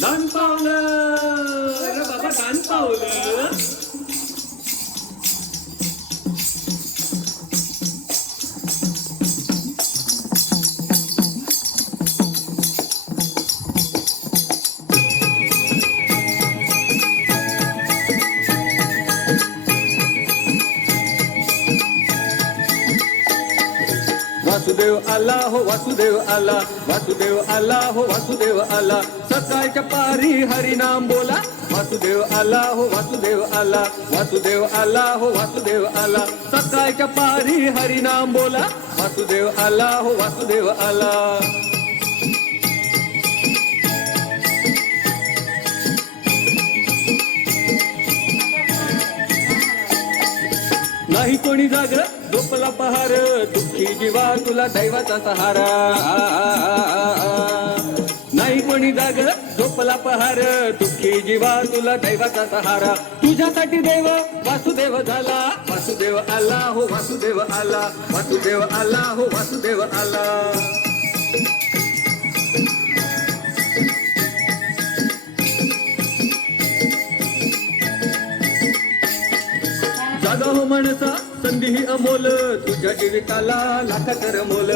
दान पावलं रे बाबा, दान पावलं. वासुदेव आला हो, वासुदेव आला, वासुदेव आला हो, वासुदेव आला. सकाळच्या पारी हरिनाम बोला. वासुदेव आला हो, वासुदेव आला, वासुदेव आला हो, वासुदेव आला. सकाळच्या पारी हरिनाम बोला. वासुदेव आला हो, वासुदेव आला. नाही कोणी जागर झोपला पहार, दुःखी जीवा तुला दैवाचा सहारा. नाही कोणी जागर झोपला पहार, दुःखी जीवा तुला दैवाचा सहारा. तुझ्यासाठी देव वासुदेव झाला. वासुदेव आला हो, वासुदेव आला, वासुदेव आला हो, वासुदेव आला. जागा हो माणसा, संधी ही अमोल, तुझ्या जीविताला लाख कर मोल.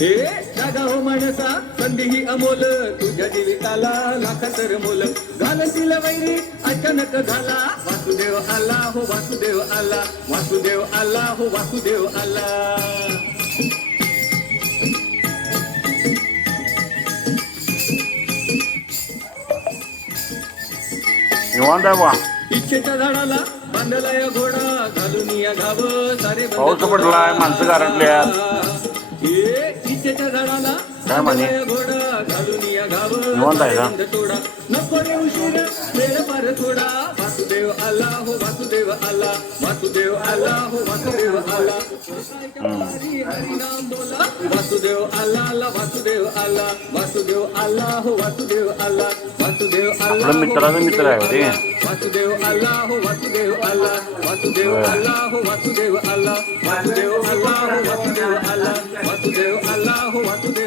हे जागा हो माणसा, संधी ही अमोल, तुझ्या जीविताला लाख कर मोल. घालतील वैरी अचानक झाला. वासुदेव आला हो, वासुदेव आला, वासुदेव आला हो, वासुदेव आला. निवांत आहे बा. इच्छेच्या झाडाला बांधला या घोडा, घालून या घाव सारे पाऊस पडलाय, माणसं गारटल्या. इच्छेच्या झाडाला काय म्हणे घोडा, घालून या घाव निवांत आहे का? तोडा. नको रे उशीर, वेळ फार थोडा. वासुदेव आला हो, वासुदेव आला, वासुदेव आला हो, वासुदेव आला. हरिनाम बोला. वासुदेव आला, वासुदेव आला, वासुदेव आला हो, वासुदेव आला, वासुदेव आला. आपला मित्राचा मित्र आहे ते. वासुदेव आला हो, वासुदेव आला, वासुदेव आला हो, वासुदेव आला, वासुदेव आला हो, वासुदेव आला, वासुदेव आला हो, वासुदेव